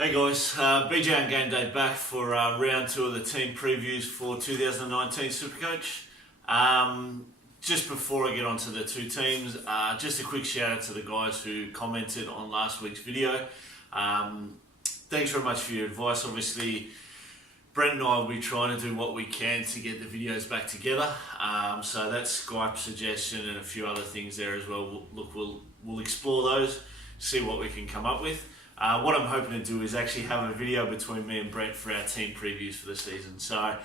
Hey guys, BJ and GameDay back for round two of the team previews for 2019 Supercoach. Just before I get onto the two teams, just a quick shout out to the guys who commented on last week's video. Thanks very much for your advice. Obviously, Brent and I will be trying to do what we can to get the videos back together. So that's Skype suggestion and a few other things there as well. We'll explore those, see what we can come up with. What I'm hoping to do is actually have a video between me and Brent for our team previews for the season. So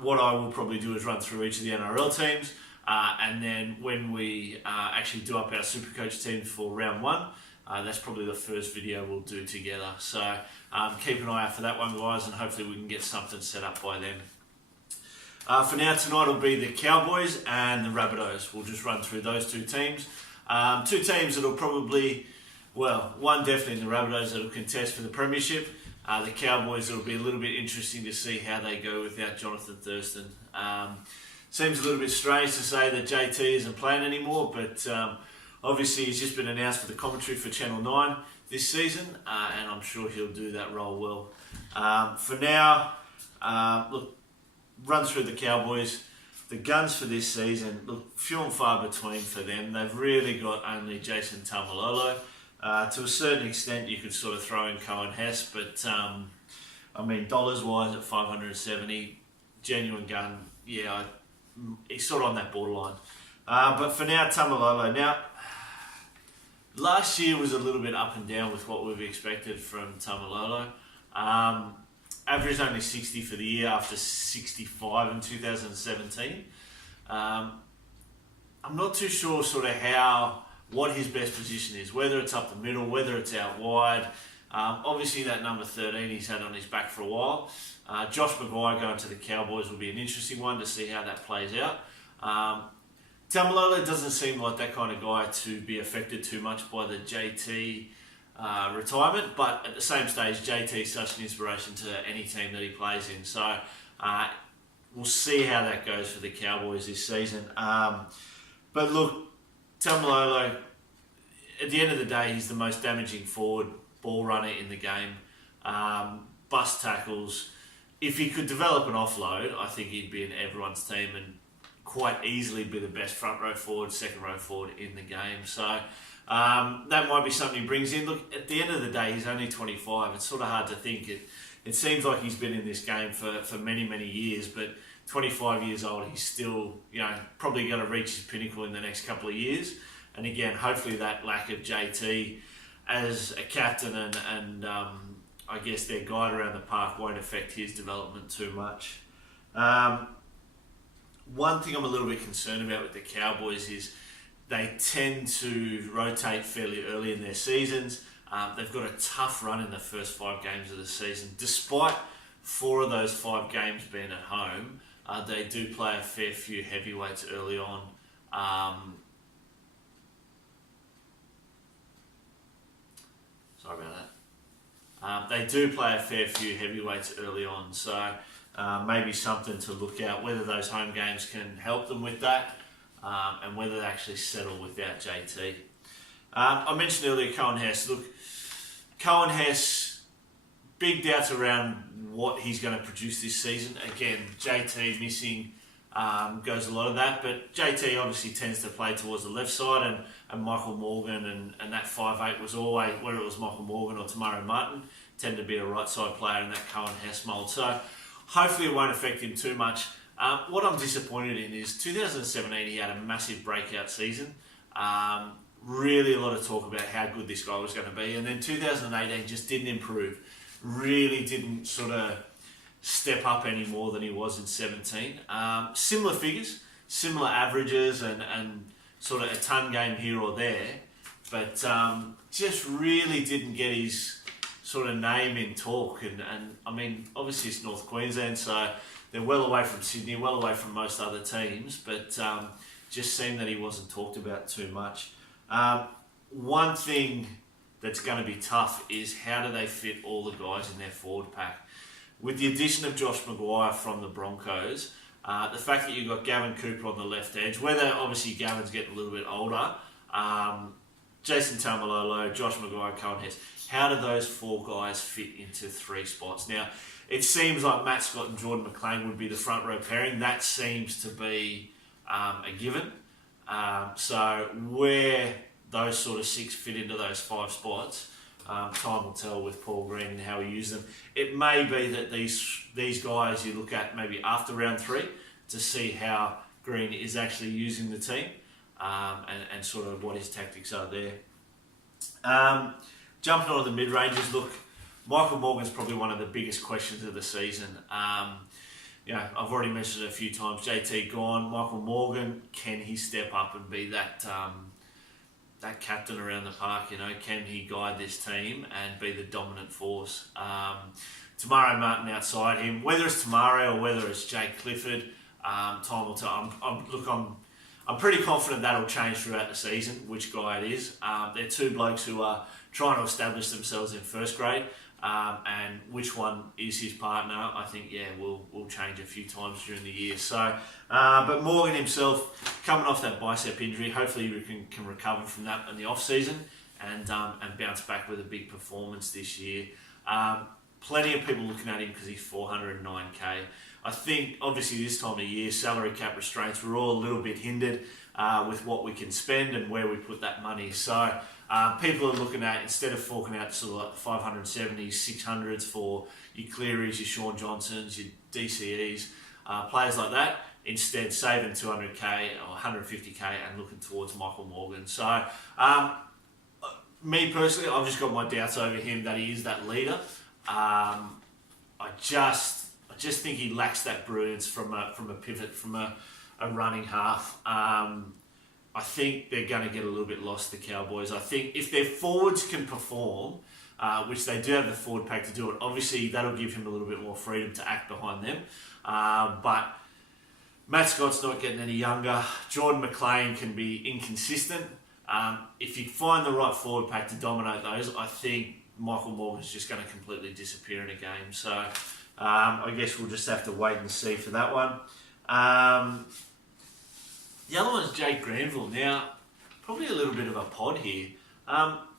what I will probably do is run through each of the NRL teams, and then when we actually do up our Supercoach teams for round one, that's probably the first video we'll do together. So keep an eye out for that one, guys, and hopefully we can get something set up by then. For now, tonight will be the Cowboys and the Rabbitohs. We'll just run through those two teams. Two teams that'll probably... Well, one definitely in the Rabbitohs that will contest for the premiership. The Cowboys, it'll be a little bit interesting to see how they go without Jonathan Thurston. Seems a little bit strange to say that JT isn't playing anymore, but obviously he's just been announced for the commentary for Channel 9 this season, and I'm sure he'll do that role well. For now, look, run through the Cowboys. The guns for this season, look, few and far between for them. They've really got only Jason Taumalolo. To a certain extent, you could sort of throw in Cohen Hess, but I mean, dollars-wise at 570, genuine gun, yeah, he's sort of on that borderline. But for now, Taumalolo. Now, last year was a little bit up and down with what we've expected from Taumalolo. Averaged only 60 for the year after 65 in 2017. I'm not too sure sort of what his best position is, whether it's up the middle, whether it's out wide. Obviously that number 13 he's had on his back for a while. Josh Maguire going to the Cowboys will be an interesting one to see how that plays out. Taumalolo doesn't seem like that kind of guy to be affected too much by the JT retirement, but at the same stage, JT is such an inspiration to any team that he plays in. So we'll see how that goes for the Cowboys this season. But look, Taumalolo, at the end of the day, he's the most damaging forward ball runner in the game. Bust tackles. If he could develop an offload, I think he'd be in everyone's team and quite easily be the best front row forward, second row forward in the game. So that might be something he brings in. Look, at the end of the day, he's only 25. It's sort of hard to think. It seems like he's been in this game for many, many years, but 25 years old, he's still, probably going to reach his pinnacle in the next couple of years. And again, hopefully that lack of JT as a captain and I guess their guide around the park won't affect his development too much. One thing I'm a little bit concerned about with the Cowboys is they tend to rotate fairly early in their seasons. They've got a tough run in the first 5 games of the season. Despite 4 of those 5 games being at home, they do play a fair few heavyweights early on. Sorry about that. They do play a fair few heavyweights early on, so maybe something to look at, whether those home games can help them with that, and whether they actually settle without JT. I mentioned earlier Cohen Hess. Look, Cohen Hess, big doubts around what he's going to produce this season. Again, JT missing goes a lot of that, but JT obviously tends to play towards the left side, and Michael Morgan and that 5'8" was always, whether it was Michael Morgan or Tamari Martin, tend to be a right side player in that Cohen Hess mould. So hopefully it won't affect him too much. What I'm disappointed in is 2017 he had a massive breakout season. Really a lot of talk about how good this guy was going to be, and then 2018 just didn't improve. Really didn't sort of step up any more than he was in 17. Similar figures, similar averages, and sort of a ton game here or there, but just really didn't get his sort of name in talk. And I mean, obviously it's North Queensland, so they're well away from Sydney, well away from most other teams, but just seemed that he wasn't talked about too much. One thing that's going to be tough is how do they fit all the guys in their forward pack. With the addition of Josh Maguire from the Broncos, the fact that you've got Gavin Cooper on the left edge, whether obviously Gavin's getting a little bit older, Jason Taumalolo, Josh Maguire, Cohen Hess. How do those 4 guys fit into 3 spots? Now, it seems like Matt Scott and Jordan McLean would be the front row pairing. That seems to be a given. So where those sort of 6 fit into those 5 spots, time will tell with Paul Green and how he uses them. It may be that these guys you look at maybe after round 3 to see how Green is actually using the team and sort of what his tactics are there. Jumping on to the mid-ranges, look, Michael Morgan's probably one of the biggest questions of the season. I've already mentioned it a few times. JT gone, Michael Morgan, can he step up and be that captain around the park? Can he guide this team and be the dominant force? Tamaro Martin outside him, whether it's Tamaro or whether it's Jake Clifford, time will tell. I'm pretty confident that'll change throughout the season, which guy it is. They're 2 blokes who are trying to establish themselves in first grade, and which one is his partner, I think, will change a few times during the year. So, but Morgan himself, coming off that bicep injury, hopefully he can recover from that in the off-season and bounce back with a big performance this year. Plenty of people looking at him because he's 409k. I think, obviously, this time of year, salary cap restraints, we're all a little bit hindered with what we can spend and where we put that money. So people are looking at, instead of forking out sort of like 570s, 600s for your Clearys, your Sean Johnsons, your DCEs, players like that, instead saving 200k or 150k and looking towards Michael Morgan. So me personally, I've just got my doubts over him that he is that leader. I just think he lacks that brilliance from a pivot, from a running half. I think they're going to get a little bit lost, the Cowboys. I think if their forwards can perform, which they do have the forward pack to do it, obviously that'll give him a little bit more freedom to act behind them. But Matt Scott's not getting any younger. Jordan McLean can be inconsistent. If you find the right forward pack to dominate those, I think Michael Morgan's just going to completely disappear in a game. So I guess we'll just have to wait and see for that one. The other one is Jake Granville. Now, probably a little bit of a pod here.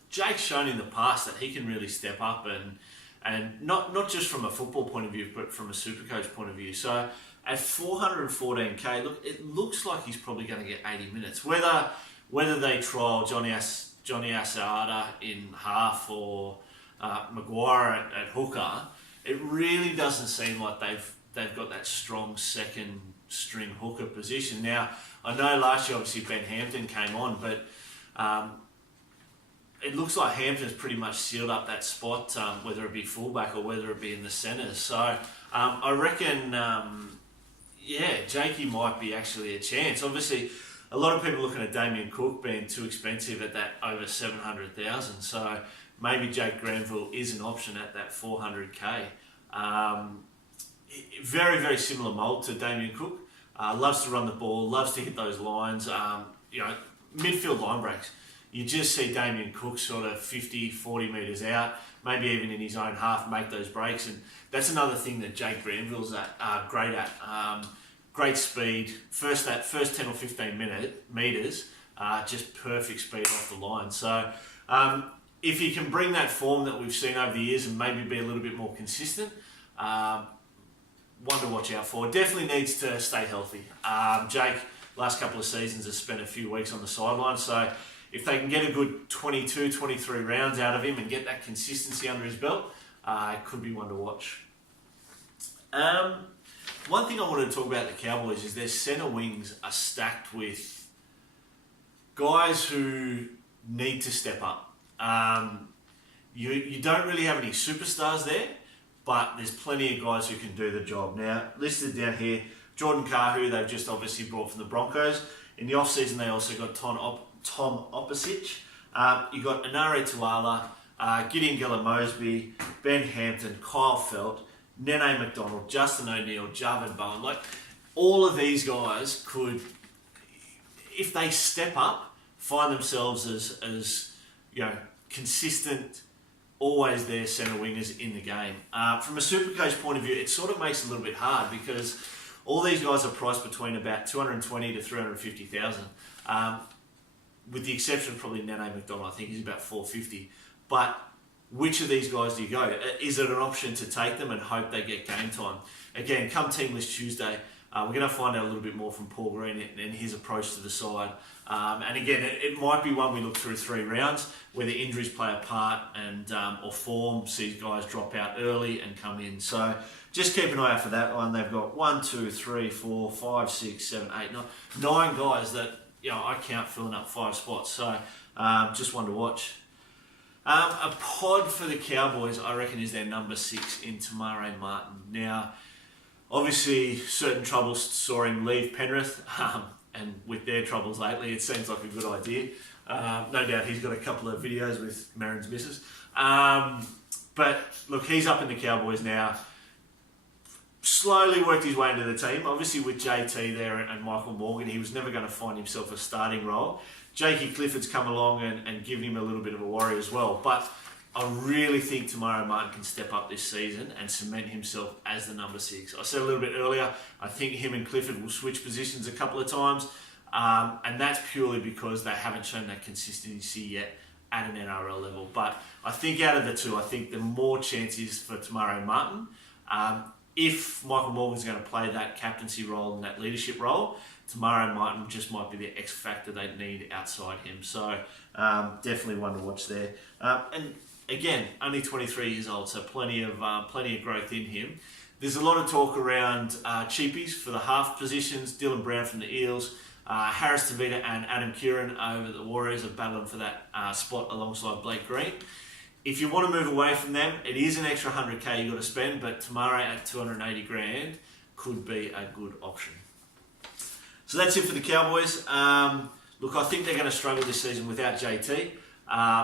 Jake's shown in the past that he can really step up and not just from a football point of view, but from a Supercoach point of view. So at 414k, look, it looks like he's probably going to get 80 minutes. Whether they trial Johnny Asada in half or Maguire at hooker, it really doesn't seem like they've got that strong second string hooker position. Now, I know last year obviously Ben Hampton came on, but it looks like Hampton's pretty much sealed up that spot, whether it be fullback or whether it be in the centres. So I reckon, Jakey might be actually a chance. Obviously, a lot of people looking at Damien Cook being too expensive at that over 700,000. So maybe Jake Granville is an option at that 400k. Very, very similar mould to Damien Cook. Loves to run the ball, loves to hit those lines. Midfield line breaks. You just see Damien Cook sort of 50, 40 metres out, maybe even in his own half, make those breaks. And that's another thing that Jake Granville's great at. Great speed. First 10 or 15 metres, just perfect speed off the line. So if he can bring that form that we've seen over the years and maybe be a little bit more consistent, one to watch out for. Definitely needs to stay healthy. Jake, last couple of seasons, has spent a few weeks on the sideline, so if they can get a good 22, 23 rounds out of him and get that consistency under his belt, it could be one to watch. One thing I wanted to talk about the Cowboys is their centre wings are stacked with guys who need to step up. You don't really have any superstars there, but there's plenty of guys who can do the job. Now, listed down here, Jordan Carr, who they've just obviously brought from the Broncos. In the off-season, they also got Tom Opposich. You got Anare Tuala, Gideon Gilla-Mosby, Ben Hampton, Kyle Felt, Nene McDonald, Justin O'Neill, Jarvid Bowen. Like, all of these guys could, if they step up, find themselves as consistent, always there centre wingers in the game. From a Supercoach point of view, it sort of makes it a little bit hard because all these guys are priced between about 220 to 350,000. with the exception of probably Nene McDonald. I think he's about 450. But which of these guys do you go? Is it an option to take them and hope they get game time? Again, come Team List Tuesday, we're going to find out a little bit more from Paul Green and his approach to the side. And again, it might be one we look through 3 rounds where the injuries play a part and or form sees guys drop out early and come in. So just keep an eye out for that one. They've got 1, 2, 3, 4, 5, 6, 7, 8, 9 guys that I count filling up 5 spots. So just one to watch. A pod for the Cowboys, I reckon, is their number 6 in Tamare Martin. Now, obviously, certain troubles saw him leave Penrith, and with their troubles lately, it seems like a good idea. No doubt he's got a couple of videos with Marin's missus. But look, he's up in the Cowboys now. Slowly worked his way into the team. Obviously, with JT there and Michael Morgan, he was never going to find himself a starting role. Jakey Clifford's come along and given him a little bit of a worry as well. But I really think Tamare Martin can step up this season and cement himself as the number 6. I said a little bit earlier, I think him and Clifford will switch positions a couple of times. And that's purely because they haven't shown that consistency yet at an NRL level. But I think out of the two, I think the more chance is for Tamare Martin. If Michael Morgan's going to play that captaincy role and that leadership role, Tamare Martin just might be the X factor they need outside him. So definitely one to watch there. And again, only 23 years old, so plenty of growth in him. There's a lot of talk around cheapies for the half positions. Dylan Brown from the Eels, Harris Tavita and Adam Kieran over the Warriors are battling for that spot alongside Blake Green. If you want to move away from them, it is an extra 100k you've got to spend, but Tamare at 280 grand could be a good option. So that's it for the Cowboys. Look, I think they're going to struggle this season without JT,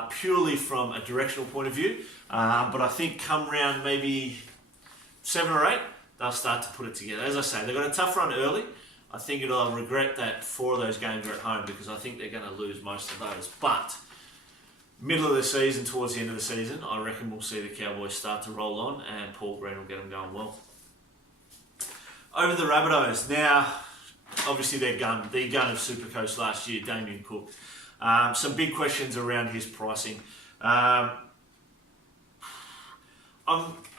purely from a directional point of view. But I think come round maybe 7 or 8, they'll start to put it together. As I say, they've got a tough run early. I think I'll regret that 4 of those games are at home because I think they're going to lose most of those. But middle of the season, towards the end of the season, I reckon we'll see the Cowboys start to roll on and Paul Green will get them going well. Over the Rabbitohs. Now, obviously the gun of Supercoach last year, Damien Cook. Some big questions around his pricing. I'm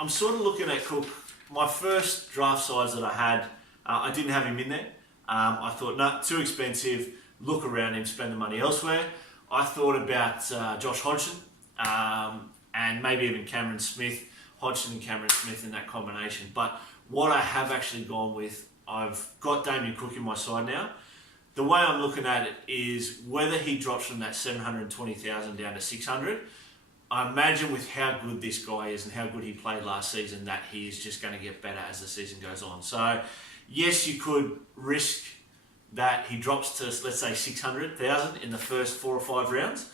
sort of looking at Cook. My first draft size that I had, I didn't have him in there. I thought, no, too expensive. Look around him, spend the money elsewhere. I thought about Josh Hodgson and maybe even Cameron Smith, Hodgson and Cameron Smith in that combination. But what I have actually gone with, I've got Damien Cook in my side now. The way I'm looking at it is whether he drops from that 720,000 down to 600. I imagine with how good this guy is and how good he played last season that he is just going to get better as the season goes on. So yes, you could risk that he drops to, let's say, 600,000 in the first 4 or 5 rounds.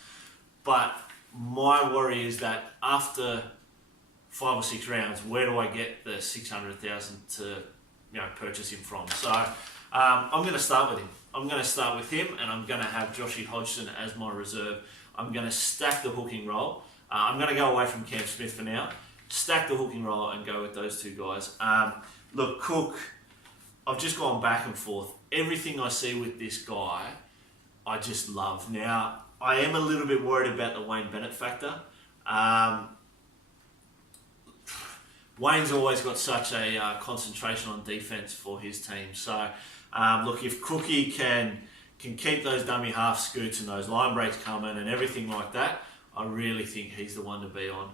But my worry is that after 5 or 6 rounds, where do I get the 600,000 to purchase him from? So I'm going to start with him. I'm going to start with him and I'm going to have Joshy Hodgson as my reserve. I'm going to stack the hooking role. I'm going to go away from Cam Smith for now. Stack the hooking role and go with those 2 guys. Look, Cook, I've just gone back and forth. Everything I see with this guy, I just love. Now, I am a little bit worried about the Wayne Bennett factor. Wayne's always got such a concentration on defence for his team. So, look, if Cookie can keep those dummy half scoots and those line breaks coming and everything like that, I really think he's the one to be on.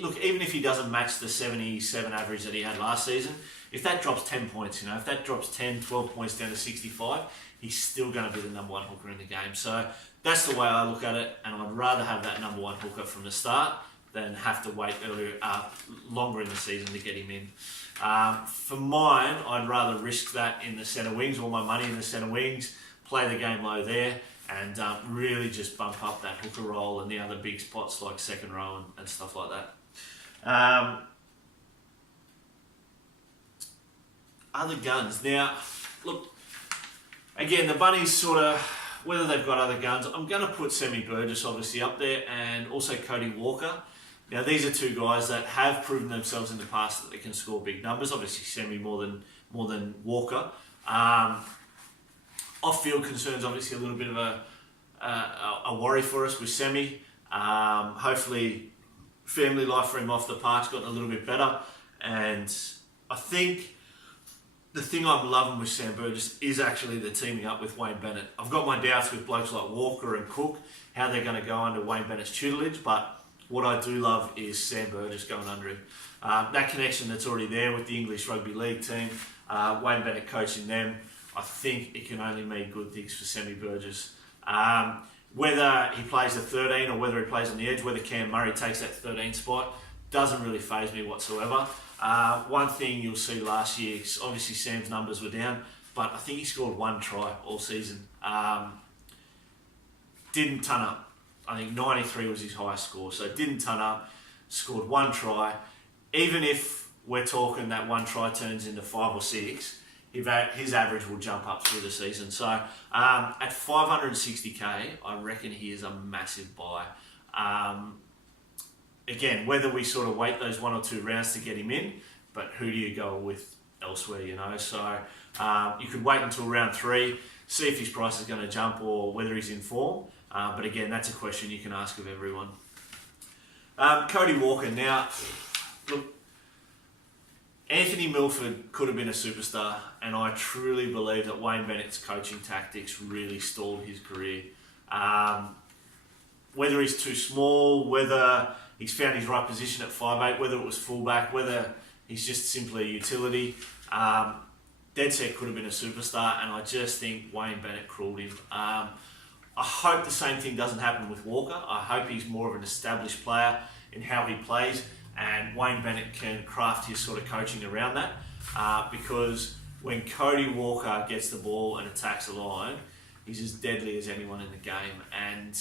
Look, even if he doesn't match the 77 average that he had last season, if that drops 10 points, if that drops 10, 12 points down to 65, he's still going to be the number 1 hooker in the game. So that's the way I look at it, and I'd rather have that number 1 hooker from the start than have to wait longer in the season to get him in. For mine, I'd rather risk that in the centre wings, all my money in the centre wings, play the game low there, and really just bump up that hooker role and the other big spots like second row and stuff like that. Other guns. Now, look, again, the Bunnies sort of, whether they've got other guns, I'm going to put Semi Burgess obviously up there and also Cody Walker. Now, these are 2 guys that have proven themselves in the past that they can score big numbers. Obviously, Semi more than Walker. Off-field concerns, obviously a little bit of a worry for us with Semi. Hopefully, family life for him off the park's gotten a little bit better, and I think the thing I'm loving with Sam Burgess is actually the teaming up with Wayne Bennett. I've got my doubts with blokes like Walker and Cook, how they're going to go under Wayne Bennett's tutelage, but what I do love is Sam Burgess going under him. That connection that's already there with the English Rugby League team, Wayne Bennett coaching them, I think it can only mean good things for Sammy Burgess. Whether he plays the 13 or whether he plays on the edge, whether Cam Murray takes that 13 spot, doesn't really faze me whatsoever. One thing you'll see last year, obviously Sam's numbers were down, but I think he scored 1 try all season. Didn't ton up. I think 93 was his highest score, so didn't ton up, scored 1 try. Even if we're talking that 1 try turns into 5 or 6, his average will jump up through the season. So at 560k, I reckon he is a massive buy. Again, whether we sort of wait those 1 or 2 rounds to get him in, but who do you go with elsewhere, you know? So you could wait until round 3, see if his price is going to jump or whether he's in form. But again, that's a question you can ask of everyone. Cody Walker. Now, look, Anthony Milford could have been a superstar, and I truly believe that Wayne Bennett's coaching tactics really stalled his career. Whether he's too small, whether he's found his right position at 5'8", whether it was fullback, whether he's just simply a utility, dead set could have been a superstar, and I just think Wayne Bennett crawled him. I hope the same thing doesn't happen with Walker. I hope he's more of an established player in how he plays, and Wayne Bennett can craft his sort of coaching around that, because when Cody Walker gets the ball and attacks the line, he's as deadly as anyone in the game. And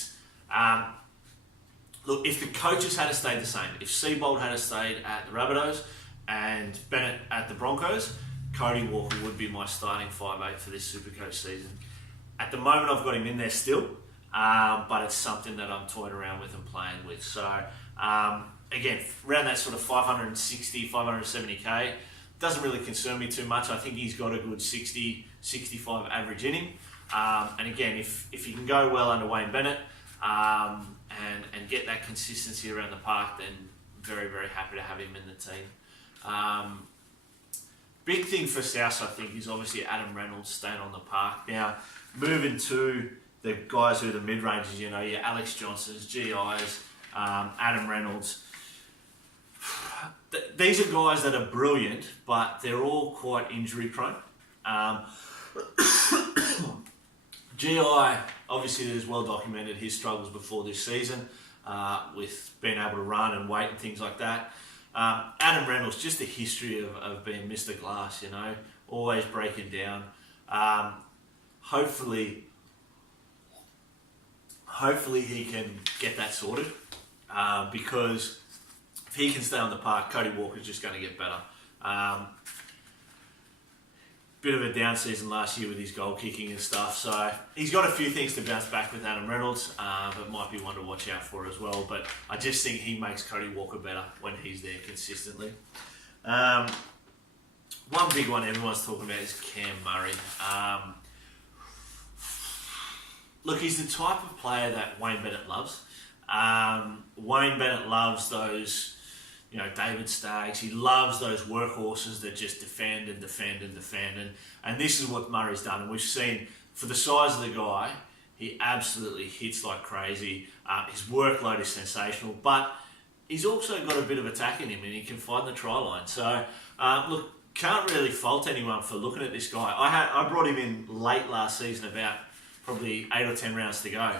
look, if the coaches had stayed the same, if Seabold had stayed at the Rabbitohs and Bennett at the Broncos, Cody Walker would be my starting 5'8" for this Supercoach season. At the moment, I've got him in there still, but it's something that I'm toying around with and playing with. So, again, around that sort of 560, 570k, doesn't really concern me too much. I think he's got a good 60, 65 average in him. And again, if he can go well under Wayne Bennett and get that consistency around the park, then very, very happy to have him in the team. Big thing for South, I think, is obviously Adam Reynolds staying on the park. Now, moving to the guys who are the mid-ranges, you know, your Alex Johnsons, GIs, Adam Reynolds. These are guys that are brilliant, but they're all quite injury-prone. GI, obviously, there's well documented his struggles before this season with being able to run and weight and things like that. Adam Reynolds, just a history of being Mr. Glass, you know, always breaking down. Hopefully he can get that sorted, because if he can stay on the park, Cody Walker's just going to get better. Bit of a down season last year with his goal kicking and stuff, so he's got a few things to bounce back with Adam Reynolds, but might be one to watch out for as well. But I just think he makes Cody Walker better when he's there consistently. One big one everyone's talking about is Cam Murray. Look, he's the type of player that Wayne Bennett loves. Wayne Bennett loves those, you know, David Staggs. He loves those workhorses that just defend and defend and defend. And this is what Murray's done. And we've seen, for the size of the guy, he absolutely hits like crazy. His workload is sensational, but he's also got a bit of attack in him, and he can find the try line. So, look, can't really fault anyone for looking at this guy. I brought him in late last season, about probably 8 or 10 rounds to go,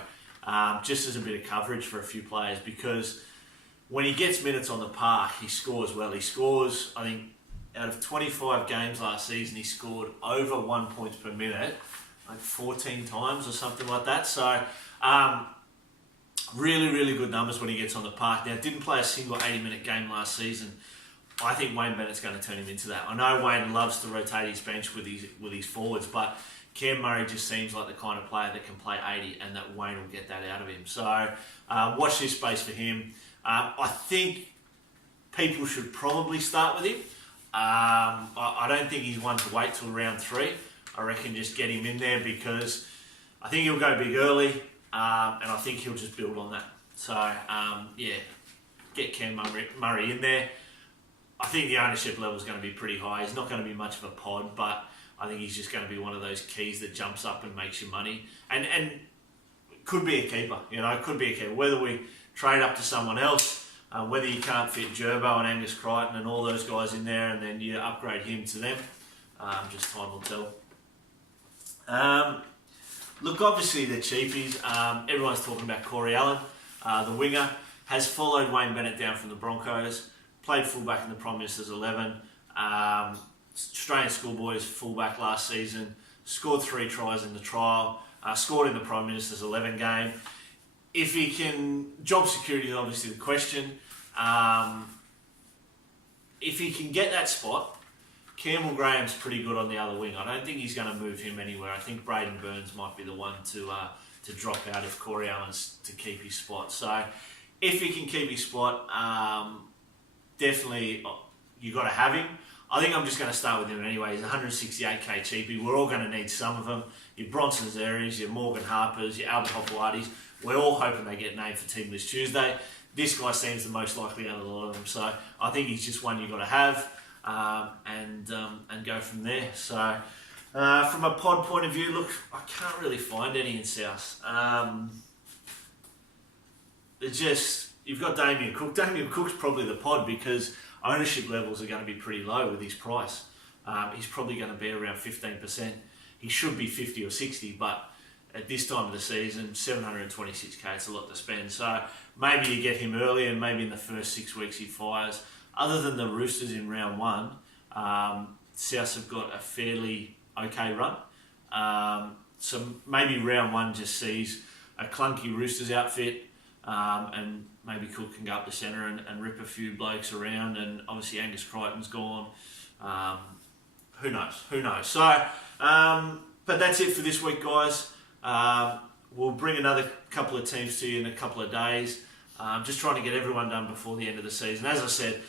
just as a bit of coverage for a few players, because when he gets minutes on the park, he scores well. He scores, I think, out of 25 games last season, he scored over 1 point per minute, like 14 times or something like that. So, really, really good numbers when he gets on the park. Now, didn't play a single 80-minute game last season. I think Wayne Bennett's going to turn him into that. I know Wayne loves to rotate his bench with his forwards, but Cam Murray just seems like the kind of player that can play 80, and that Wayne will get that out of him. So, watch this space for him. I think people should probably start with him. I don't think he's one to wait till round 3. I reckon just get him in there, because I think he'll go big early. and I think he'll just build on that. So, get Cam Murray in there. I think the ownership level is going to be pretty high. He's not going to be much of a pod, but I think he's just going to be one of those keys that jumps up and makes you money. And could be a keeper, could be a keeper. Whether we trade up to someone else, whether you can't fit Gerbo and Angus Crichton and all those guys in there and then you upgrade him to them, just time will tell. Look, obviously the cheapies. Everyone's talking about Corey Allen, the winger, has followed Wayne Bennett down from the Broncos, played fullback in the Prime Minister's 11, Australian Schoolboys fullback last season, scored 3 tries in the trial, scored in the Prime Minister's 11 game. If he can, job security is obviously the question. If he can get that spot, Campbell Graham's pretty good on the other wing. I don't think he's going to move him anywhere. I think Braden Burns might be the one to drop out if Corey Allen's to keep his spot. So if he can keep his spot, definitely you got to have him. I think I'm just going to start with him anyway. He's 168k cheapie. We're all going to need some of them. Your Bronson Xerries, your Morgan Harpers, your Albert Hopoatis. We're all hoping they get named for Team List Tuesday. This guy seems the most likely out of a lot of them. So I think he's just one you've got to have and go from there. So from a pod point of view, look, I can't really find any in South. You've got Damien Cook. Damien Cook's probably the pod because ownership levels are going to be pretty low with his price. He's probably going to be around 15%. He should be 50 or 60, but at this time of the season, 726k, it's a lot to spend. So maybe you get him early and maybe in the first 6 weeks he fires. Other than the Roosters in round 1, Souths have got a fairly okay run. So maybe round 1 just sees a clunky Roosters outfit and maybe Cook can go up the centre and rip a few blokes around, and obviously Angus Crichton's gone. Who knows? So, but that's it for this week, guys. We'll bring another couple of teams to you in a couple of days. Just trying to get everyone done before the end of the season. As I said,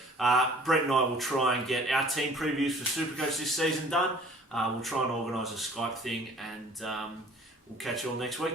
Brett and I will try and get our team previews for Supercoach this season done. We'll try and organise a Skype thing, and we'll catch you all next week.